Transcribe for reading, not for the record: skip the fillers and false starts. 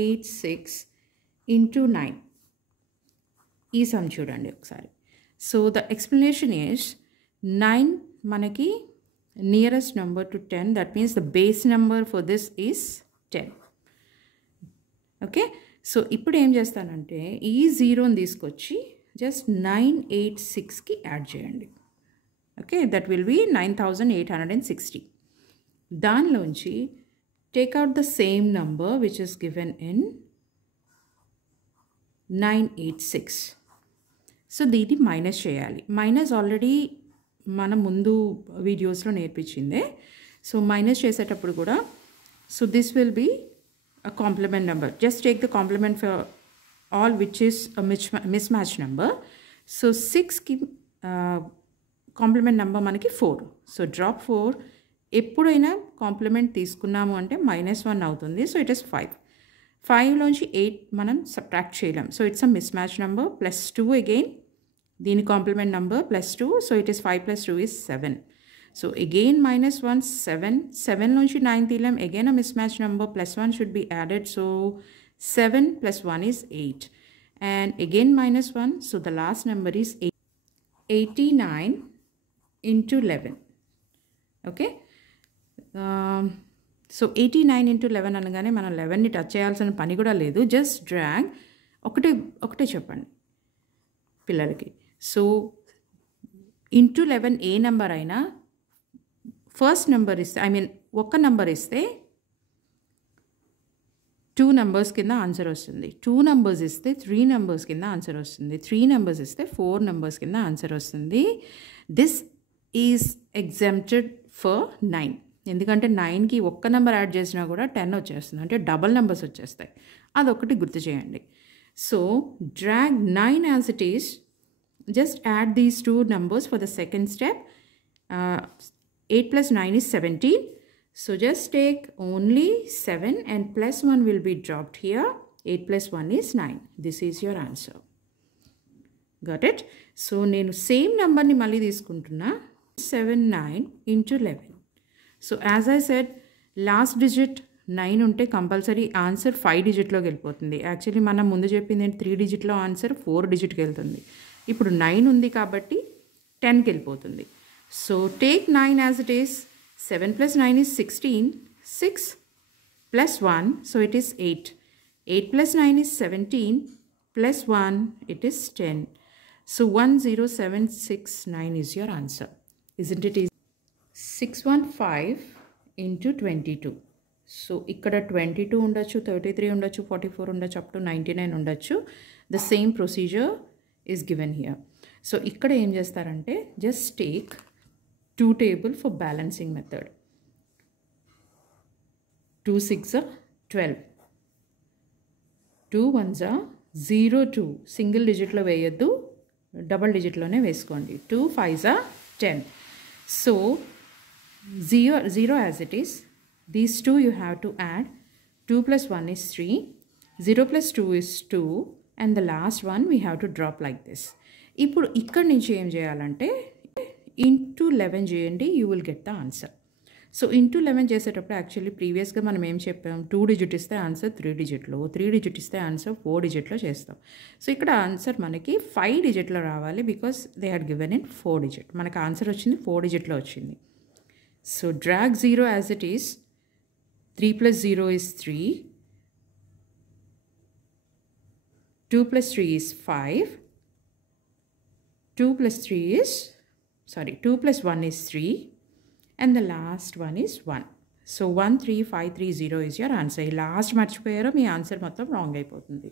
986 into 9. ఈ some చూడండి ఒకసారి. సో ద ఎక్స్ప్లెనేషన్ ఈస్ 9 మనకి nearest number to 10, that means the base number for this is 10. Okay, so ఇప్పుడు ఏం చేస్తానంటే ఈ జీరోని తీసుకొచ్చి జస్ట్ 986కి యాడ్ చేయండి. Okay, that will be 9860. దానిలోంచి take out the same number which is given in 986. So దీన్ని మైనస్ చేయాలి. మైనస్ ఆల్రెడీ మన ముందు వీడియోస్లో నేర్పించిందే. సో మైనస్ చేసేటప్పుడు కూడా so this will be a complement number. Just take the complement for all which is a mismatch number. So 6 ki complement number manaki 4. So drop 4. ఎప్పుడైనా complement తీసుకున్నాము అంటే -1 అవుతుంది. So it is 5. 5 లోంచి 8 మనం subtract చేయలేం. So it's a mismatch number. +2 again దీని complement number +2. So it is 5 + 2 is 7. So again -1, 7. 7 నుంచి 9 తీలం. Again a mismatch number, +1 should be added. So 7 + 1 is 8. And again -1. So the last number is 89 into 11. Okay. So 89 into 11 అనగానే మనం 11ని touch చేయాల్సిన పని కూడా లేదు. Just drag. ఒకటే చెప్పండి పిల్లలకి. సో ఇంటూ 11 ఏ నెంబర్ అయినా ఫస్ట్ నెంబర్ ఇస్తే ఒక్క నెంబర్ ఇస్తే 2 నెంబర్స్ కింద ఆన్సర్ వస్తుంది. 2 నెంబర్స్ ఇస్తే 3 నెంబర్స్ కింద ఆన్సర్ వస్తుంది. 3 నెంబర్స్ ఇస్తే 4 నెంబర్స్ కింద ఆన్సర్ వస్తుంది. This is exempted for 9. ఎందుకంటే 9కి ఒక్క నెంబర్ యాడ్ చేసినా కూడా 10 వచ్చేస్తుంది. అంటే డబల్ నెంబర్స్ వచ్చేస్తాయి. అదొకటి గుర్తు చేయండి. So drag 9 as it is. Just add these 2 numbers for the second step. 8 + 9 is 17. So just take only 7 and +1 will be dropped here. 8 + 1 is 9. This is your answer. Got it? So నేను same నెంబర్ని మళ్ళీ తీసుకుంటున్నా. 79 into 11. So as I said, last digit 9 ఉంటే compulsory answer 5 డిజిట్లోకి వెళ్ళిపోతుంది. Actually మనం ముందు చెప్పింది 3 డిజిట్లో answer 4 డిజిట్కి వెళ్తుంది. ఇప్పుడు 9 ఉంది కాబట్టి 10కి వెళ్ళిపోతుంది. So take 9 as it is. 7 + 9 is 16. 6 + 1, so it is 8. 8 + 9 is 17. +1, it is 10. So 10769 is your answer. Isn't it easy? 615 into 22. So ikkada 22 undachu, 33 undachu, 44 undachu, up to 99 undachu. The same procedure is given here. So ikkada em chestarante just take 2 table for balancing method. 2 6 are 12. 2 1s are 0 2. Single డిజిట్లో వేయొద్దు, double డిజిట్లోనే వేసుకోండి. 2 5s are 10. So 0 as it is. These 2 you have to add. 2 + 1 is 3. 0 + 2 is 2. And the last one we have to drop like this. ఇప్పుడు ఇక్కడ నుంచి ఏం చేయాలంటే into 11 చేయండి. You will get the answer. So into 11 చేసేటప్పుడు actually ప్రీవియస్గా మనం ఏం చెప్పాం, 2 డిజిట్ ఇస్తే ఆన్సర్ 3 డిజిట్లో, 3 డిజిట్ ఇస్తే ఆన్సర్ 4 డిజిట్లో చేస్తాం. సో ఇక్కడ ఆన్సర్ మనకి 5 డిజిట్లో రావాలి. Because they had given in 4 digit. మనకు ఆన్సర్ వచ్చింది 4 డిజిట్లో వచ్చింది. So drag 0 as it is. 3 + 0 is 3. 2 + 3 is 5. 2 + 3 is 2 + 1 is 3, and the last one is 1. So 13530 is your answer. Last మర్చిపోయారో మీ ఆన్సర్ మొత్తం రాంగ్ అయిపోతుంది.